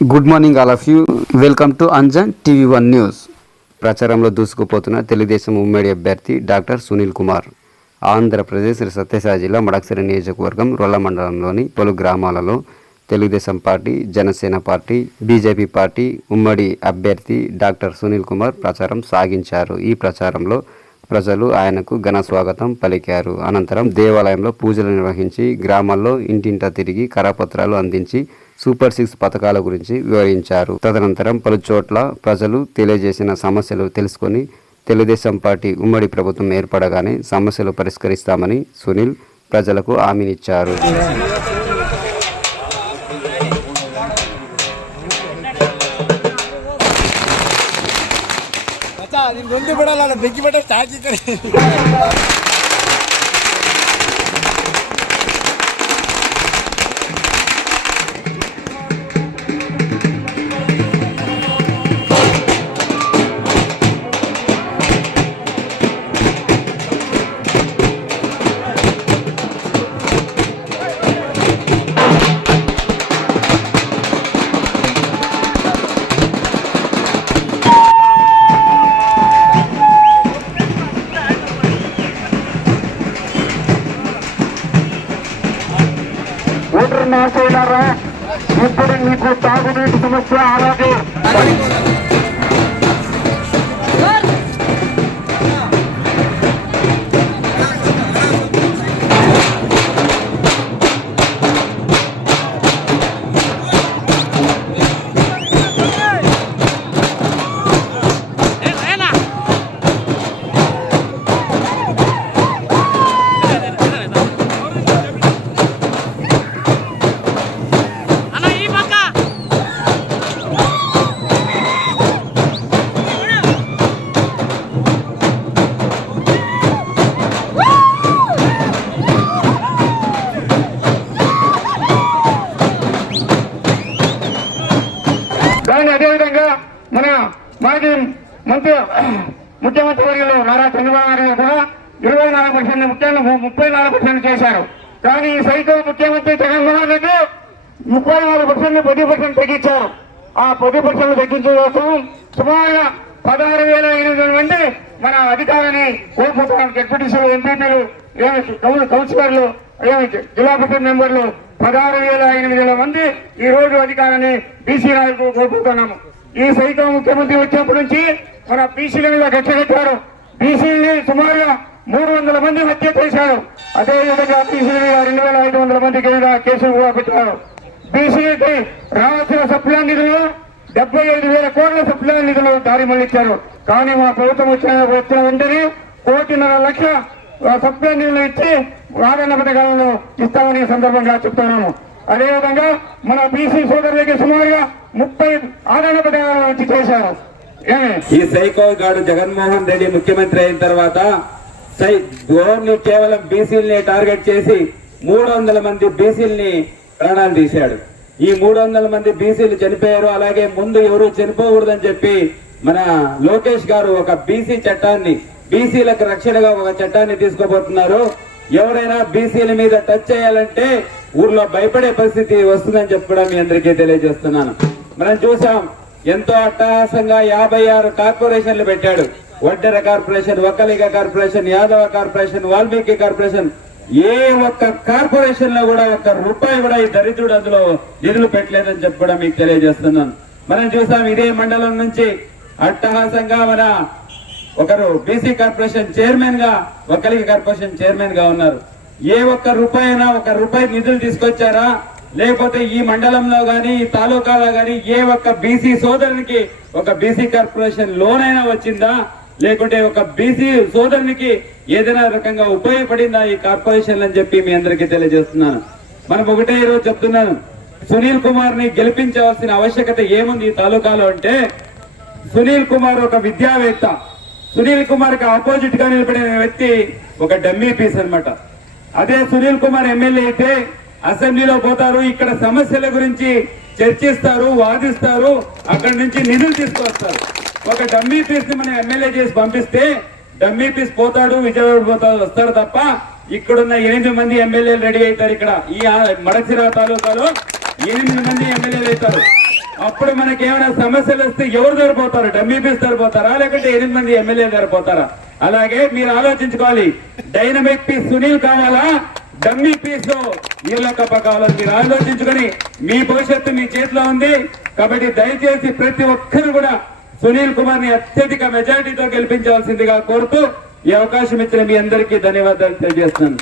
Good morning all of you welcome to Anjan TV one news ప్రచారంలో దూసుకుపోతున్న తెలుగుదేశం ఉమ్మడి అభ్యర్థి డాక్టర్ సునీల్ కుమార్. ఆంధ్రప్రదేశ్ సత్యసాయి జిల్లా మడక్సిరి నియోజకవర్గం రొల్ల మండలంలోని పలు గ్రామాలలో Telugu Desam party Jana Sena party BJP party ఉమ్మడి అభ్యర్థి డాక్టర్ సునీల్ కుమార్ ప్రచారం సాగించారు. ఈ ప్రచారంలో ప్రజలు ఆయనకు ఘన స్వాగతం పలికారు. అనంతరం దేవాలయంలో పూజలు నిర్వహించి గ్రామాల్లో ఇంటింటా తిరిగి కరపత్రాలు అందించి సూపర్ సిక్స్ పథకాల గురించి వివరించారు. తదనంతరం పలు చోట్ల ప్రజలు తెలియజేసిన సమస్యలు తెలుసుకొని తెలుగుదేశం పార్టీ ఉమ్మడి ప్రభుత్వం ఏర్పడగానే సమస్యలు పరిష్కరిస్తామని సునీల్ ప్రజలకు హామీనిచ్చారు. ನಿಮ್ದೊಂದು ಬಿಡಲ್ಲ ಬೆಂಕಿ ಬಟ್ಟೆ ಹಾಕಿ ಕಡೆ ఓటర్ మహాశయులారా ఇప్పుడు మీకు తాగునీటి సమస్య అలాగే మాజీ మంత్రి ముఖ్యమంత్రి వర్యులు నారా చంద్రబాబు నాయుడు గారు కూడా ఇరవై నాలుగు పర్సెంట్ ముఖ్యంగా ముప్పై నాలుగు పర్సెంట్ చేశారు. కానీ ఈ సైతం ముఖ్యమంత్రి జగన్మోహన్ రెడ్డి ముప్పై నాలుగు పర్సెంట్ పది పర్సెంట్ తగ్గించారు. ఆ పది పర్సెంట్ తగ్గించడం కోసం సుమారుగా పదహారు వేల ఎనిమిది వందల మంది మన అధికారాన్ని కోల్పోతున్నారు డిప్యూటీసీలు ఎంపీపీలు ఏమి కౌన్సిలర్లు ఏమి జిల్లా పరిషత్ మెంబర్లు పదహారు వేల ఎనిమిది వేల మంది ఈ రోజు అధికారాన్ని బీసీ నాయకులు కోల్పోతున్నాము. ఈ సైతం ముఖ్యమంత్రి వచ్చినప్పటి నుంచి మన బీసీల మీద కట్టగట్టారు బీసీని సుమారుగా మూడు వందల మంది హత్య చేశారు. అదేవిధంగా బీసీల మీద రెండు వేల ఐదు వందల మందికి కేసులు కూడా పెట్టారు. బీసీలకి రావాల్సిన సప్లై నిధులు డెబ్బై ఐదు వేల కోట్ల సప్లై నిధులు దారి మళ్ళించారు కానీ మా ప్రభుత్వం వచ్చిన వచ్చిన వెంటనే కోటిన్నర లక్ష ఆ, నిధులు ఇచ్చి ఆదరణ పథకాలను ఇస్తామని సందర్భంగా చెప్తున్నాము. అదేవిధంగా మన బీసీ సోదరులకి సుమారుగా ముప్పై ఆదరణ పథకాలను నుంచి చేశారు. ఈ సైకో గాడు జగన్మోహన్ రెడ్డి ముఖ్యమంత్రి అయిన తర్వాత సై గోర్ని కేవలం బీసీలని టార్గెట్ చేసి మూడు వందల మంది బీసీలని ప్రాణాలు తీశాడు. ఈ మూడు వందల మంది బీసీలు చనిపోయారు అలాగే ముందు ఎవరు చనిపోకూడదని చెప్పి మన లోకేష్ గారు ఒక బీసీ చట్టాన్ని బీసీలకు రక్షణగా ఒక చట్టాన్ని తీసుకోబోతున్నారు ఎవరైనా బీసీల మీద టచ్ చేయాలంటే ఊర్లో భయపడే పరిస్థితి వస్తుందని చెప్పి కూడా మీ అందరికీ తెలియజేస్తున్నాను. మనం చూసాం ఎంతో అట్టహాసంగా యాభై ఆరు కార్పొరేషన్లు పెట్టాడు. Vaddera corporation Vokkaliga corporation Yadava corporation Valmiki corporation. ఏ ఒక్క కార్పొరేషన్లో కూడా ఒక్క రూపాయి కూడా ఈ దరిద్రుడు అందులో నిధులు పెట్టలేదని చెప్పి కూడా మీకు తెలియజేస్తున్నాను. మనం చూసాం ఇదే మండలం నుంచి అట్టహాసంగా మన ఒకరు బీసీ కార్పొరేషన్ చైర్మన్గా ఒక్కలిగ కార్పొరేషన్ చైర్మన్గా ఉన్నారు. ఏ ఒక్క రూపాయి అయినా ఒక రూపాయి నిధులు తీసుకొచ్చారా? లేకపోతే ఈ మండలంలో గాని ఈ తాలూకాలో గాని ఏ ఒక్క బీసీ సోదరునికి ఒక బీసీ కార్పొరేషన్ లోన్ అయినా వచ్చిందా? లేకుంటే ఒక బీసీ సోదరునికి ఏదైనా రకంగా ఉపయోగపడిందా ఈ కార్పొరేషన్ అని చెప్పి మీ అందరికీ తెలియజేస్తున్నాను. మనం ఒకటే ఈరోజు చెప్తున్నాను. సునీల్ కుమార్ని గెలిపించవలసిన ఆవశ్యకత ఏముంది ఈ తాలూకాలో అంటే సునీల్ కుమార్ ఒక విద్యావేత్త. సునీల్ కుమార్కి ఆపోజిట్గా నిలబడిన వ్యక్తి ఒక డమ్మీ పీస్ అన్నమాట. అదే సునీల్ కుమార్ ఎమ్మెల్యే అయితే అసెంబ్లీలో పోతారు. ఇక్కడ సమస్యల గురించి చర్చిస్తారు వాదిస్తారు. అక్కడి నుంచి నిధులు తీసుకొస్తారు. ఒక డమ్మీ పీస్ని మనం ఎమ్మెల్యే చేసి పంపిస్తే డమ్మీ పీస్ పోతాడు విజయవాడ పోతాడు వస్తాడు తప్ప ఇక్కడున్న ఎనిమిది మంది ఎమ్మెల్యేలు రెడీ అవుతారు ఇక్కడ. ఈ ఆ- మడసిరా తాలూకాలో ఎనిమిది మంది ఎమ్మెల్యేలు అవుతారు. అప్పుడు మనకి ఏమైనా సమస్యలు వస్తే ఎవరు సరిపోతారు డమ్మీ పీస్ సరిపోతారా లేకుంటే ఎనిమిది మంది ఎమ్మెల్యే సరిపోతారా అలాగే మీరు ఆలోచించుకోవాలి. డైనమిక్ పీస్ సునీల్ కావాలా? డమ్మీ పీస్ ఈలకప్ప కావాలని మీరు ఆలోచించుకొని మీ భవిష్యత్తు మీ చేతిలో ఉంది. కాబట్టి దయచేసి ప్రతి ఒక్కరు కూడా సునీల్ కుమార్ని అత్యధిక మెజారిటీతో గెలిపించవలసిందిగా కోరుతూ ఈ అవకాశం ఇచ్చిన మీ అందరికీ ధన్యవాదాలు తెలియజేస్తున్నాను.